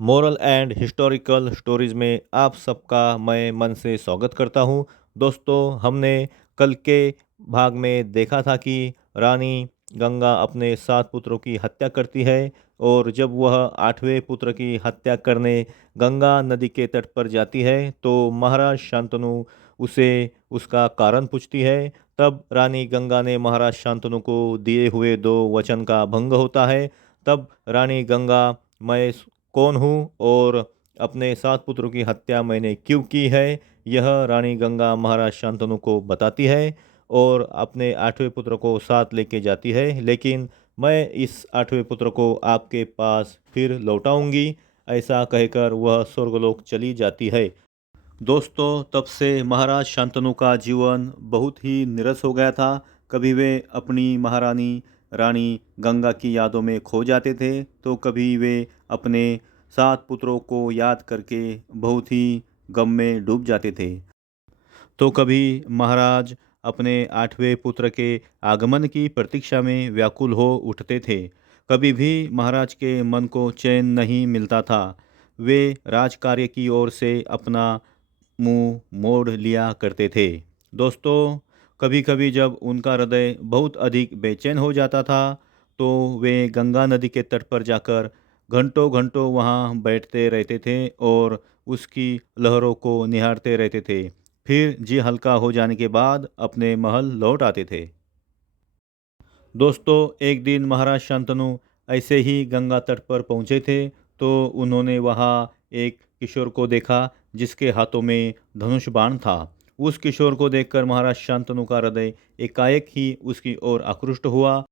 Moral and historical stories में आप सबका मैं मन से स्वागत करता हूं। दोस्तों, हमने कल के भाग में देखा था कि रानी गंगा अपने 7 पुत्रों की हत्या करती है और जब वह 8वें पुत्र की हत्या करने गंगा नदी के तट पर जाती है तो महाराज शांतनु उसे उसका कारण पूछती है। तब रानी गंगा ने महाराज शांतनु को दिए हुए 2 वचन का भंग होता है। तब रानी गंगा, मैं कौन हूँ और अपने 7 पुत्रों की हत्या मैंने क्यों की है, यह रानी गंगा महाराज शांतनु को बताती है और अपने 8वें पुत्र को साथ लेके जाती है। लेकिन मैं इस 8वें पुत्र को आपके पास फिर लौटाऊंगी, ऐसा कहकर वह स्वर्गलोक चली जाती है। दोस्तों, तब से महाराज शांतनु का जीवन बहुत ही नीरस हो गया था। कभी वे अपनी महारानी रानी गंगा की यादों में खो जाते थे तो कभी वे अपने 7 पुत्रों को याद करके बहुत ही गम में डूब जाते थे। तो कभी महाराज अपने 8वें पुत्र के आगमन की प्रतीक्षा में व्याकुल हो उठते थे। कभी भी महाराज के मन को चैन नहीं मिलता था। वे राजकार्य की ओर से अपना मुंह मोड़ लिया करते थे। दोस्तों, कभी कभी जब उनका हृदय बहुत अधिक बेचैन हो जाता था तो वे गंगा नदी के तट पर जाकर घंटों घंटों वहाँ बैठते रहते थे और उसकी लहरों को निहारते रहते थे। फिर जी हल्का हो जाने के बाद अपने महल लौट आते थे। दोस्तों, एक दिन महाराज शांतनु ऐसे ही गंगा तट पर पहुँचे थे तो उन्होंने वहाँ एक किशोर को देखा जिसके हाथों में धनुष बाण था। उस किशोर को देखकर महाराज शांतनु का हृदय एकाएक ही उसकी ओर आकृष्ट हुआ।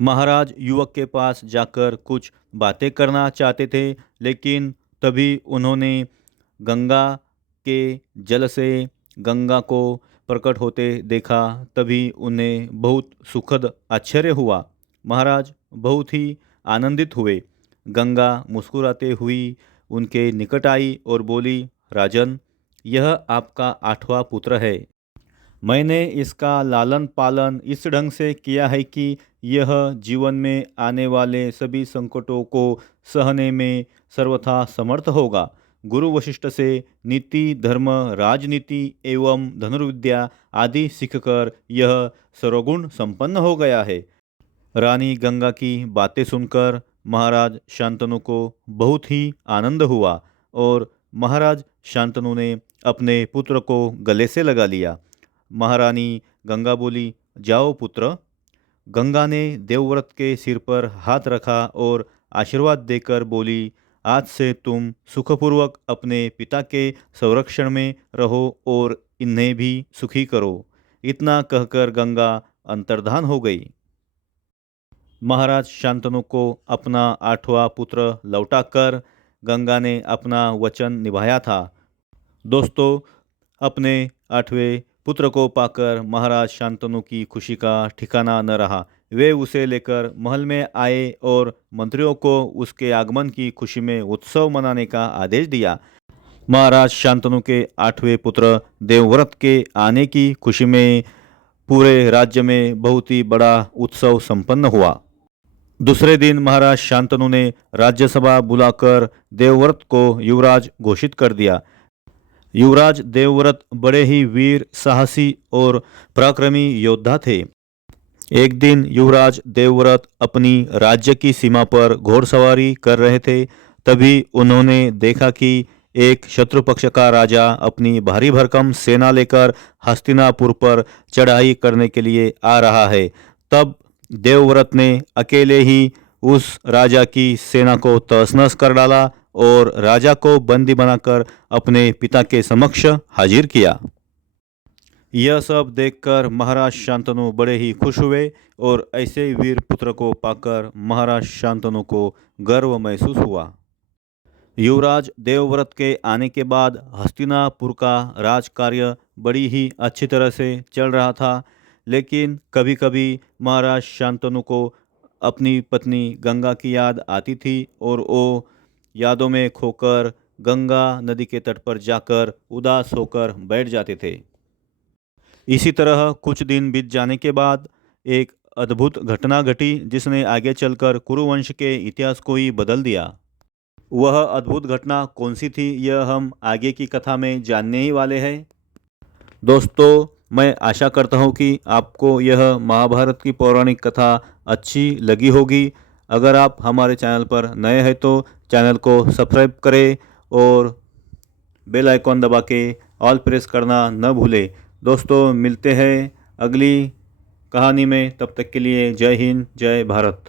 महाराज युवक के पास जाकर कुछ बातें करना चाहते थे, लेकिन तभी उन्होंने गंगा के जल से गंगा को प्रकट होते देखा। तभी उन्हें बहुत सुखद आश्चर्य हुआ। महाराज बहुत ही आनंदित हुए। गंगा मुस्कुराते हुई उनके निकट आई और बोली, राजन, यह आपका 8वां पुत्र है। मैंने इसका लालन पालन इस ढंग से किया है कि यह जीवन में आने वाले सभी संकटों को सहने में सर्वथा समर्थ होगा। गुरु वशिष्ठ से नीति, धर्म, राजनीति एवं धनुर्विद्या आदि सीखकर यह सर्वगुण संपन्न हो गया है। रानी गंगा की बातें सुनकर महाराज शांतनु को बहुत ही आनंद हुआ और महाराज शांतनु ने अपने पुत्र को गले से लगा लिया। महारानी गंगा बोली, जाओ पुत्र। गंगा ने देवव्रत के सिर पर हाथ रखा और आशीर्वाद देकर बोली, आज से तुम सुखपूर्वक अपने पिता के संरक्षण में रहो और इन्हें भी सुखी करो। इतना कहकर गंगा अंतर्धान हो गई। महाराज शांतनु को अपना 8वां पुत्र लौटाकर गंगा ने अपना वचन निभाया था। दोस्तों, अपने 8वें पुत्र को पाकर महाराज शांतनु की खुशी का ठिकाना न रहा। वे उसे लेकर महल में आए और मंत्रियों को उसके आगमन की खुशी में उत्सव मनाने का आदेश दिया। महाराज शांतनु के 8वें पुत्र देवव्रत के आने की खुशी में पूरे राज्य में बहुत ही बड़ा उत्सव संपन्न हुआ। दूसरे दिन महाराज शांतनु ने राज्यसभा बुलाकर देवव्रत को युवराज घोषित कर दिया। युवराज देवव्रत बड़े ही वीर, साहसी और पराक्रमी योद्धा थे। एक दिन युवराज देवव्रत अपनी राज्य की सीमा पर घोड़सवारी कर रहे थे। तभी उन्होंने देखा कि एक शत्रु पक्ष का राजा अपनी भारी भरकम सेना लेकर हस्तिनापुर पर चढ़ाई करने के लिए आ रहा है। तब देवव्रत ने अकेले ही उस राजा की सेना को तहस-नहस कर डाला और राजा को बंदी बनाकर अपने पिता के समक्ष हाजिर किया। यह सब देखकर महाराज शांतनु बड़े ही खुश हुए और ऐसे वीर पुत्र को पाकर महाराज शांतनु को गर्व महसूस हुआ। युवराज देवव्रत के आने के बाद हस्तिनापुर का राजकार्य बड़ी ही अच्छी तरह से चल रहा था। लेकिन कभी कभी महाराज शांतनु को अपनी पत्नी गंगा की याद आती थी और वो यादों में खोकर गंगा नदी के तट पर जाकर उदास होकर बैठ जाते थे। इसी तरह कुछ दिन बीत जाने के बाद एक अद्भुत घटना घटी जिसने आगे चलकर कुरुवंश के इतिहास को ही बदल दिया। वह अद्भुत घटना कौन सी थी, यह हम आगे की कथा में जानने ही वाले हैं। दोस्तों, मैं आशा करता हूँ कि आपको यह महाभारत की पौराणिक कथा अच्छी लगी होगी। अगर आप हमारे चैनल पर नए हैं तो चैनल को सब्सक्राइब करें और बेल आइकॉन दबा के ऑल प्रेस करना न भूलें। दोस्तों, मिलते हैं अगली कहानी में। तब तक के लिए जय हिंद, जय भारत।